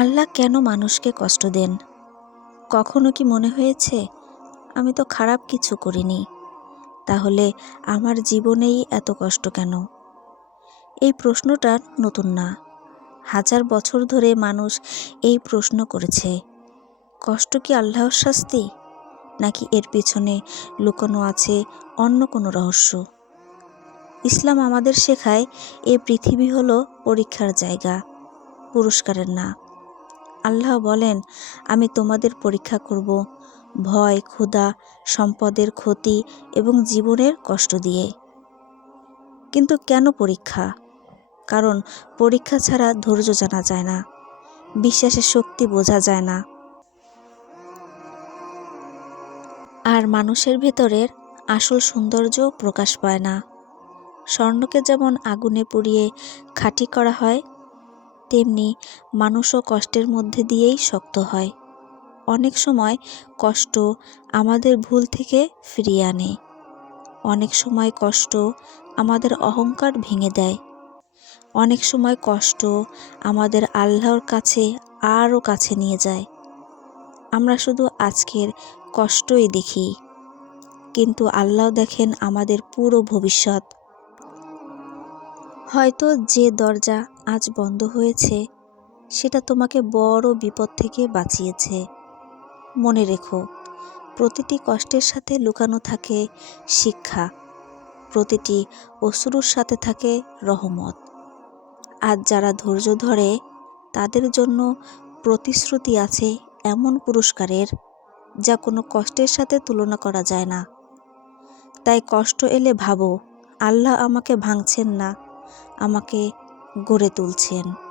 আল্লাহ কেন মানুষকে কষ্ট দেন? কখনো কি মনে হয়েছে, আমি তো খারাপ কিছু করিনি, তাহলে আমার জীবনেই এত কষ্ট কেন? এই প্রশ্নটা নতুন না। হাজার বছর ধরে মানুষ এই প্রশ্ন করেছে, কষ্ট কি আল্লাহর শাস্তি? নাকি এর পিছনে লুকানো আছে অন্য কোনো রহস্য? ইসলাম আমাদের শেখায়, এ পৃথিবী হলো পরীক্ষার জায়গা, পুরস্কারের না। আল্লাহ বলেন, আমি তোমাদের পরীক্ষা করব। ভয়, ক্ষুধা, সম্পদের ক্ষতি এবং জীবনের কষ্ট দিয়ে। কিন্তু কেন পরীক্ষা? কারণ পরীক্ষা ছাড়া ধৈর্য জানা যায় না। বিশ্বাসের শক্তি বোঝা যায় না। আর মানুষের ভেতরের আসল সৌন্দর্য প্রকাশ পায় না। স্বর্ণকে যেমন আগুনে পুড়িয়ে খাঁটি করা হয় তেমনি মানুষও কষ্টের মধ্যে দিয়েই শক্ত হয়। অনেক সময় কষ্ট আমাদের ভুল থেকে ফিরিয়ে আনে। অনেক সময় কষ্ট আমাদের অহংকার ভেঙে দেয়। অনেক সময় কষ্ট আমাদের আল্লাহর কাছে আরও কাছে নিয়ে যায়। আমরা শুধু আজকের কষ্টই দেখি, কিন্তু আল্লাহ দেখেন আমাদের পুরো ভবিষ্যৎ। হয়তো যে দরজা আজ বন্ধ হয়েছে, সেটা তোমাকে বড় বিপদ থেকে বাঁচিয়েছে। মনে রেখো, প্রতিটি কষ্টের সাথে লুকানো থাকে শিক্ষা, প্রতিটি অশ্রুর সাথে থাকে রহমত। আজ যারা ধৈর্য ধরে, তাদের জন্য প্রতিশ্রুতি আছে এমন পুরস্কারের, যা কোনো কষ্টের সাথে তুলনা করা যায় না। তাই কষ্ট এলে ভাবো, আল্লাহ আমাকে ভাঙছেন না, আমাকে গড়ে তুলছেন।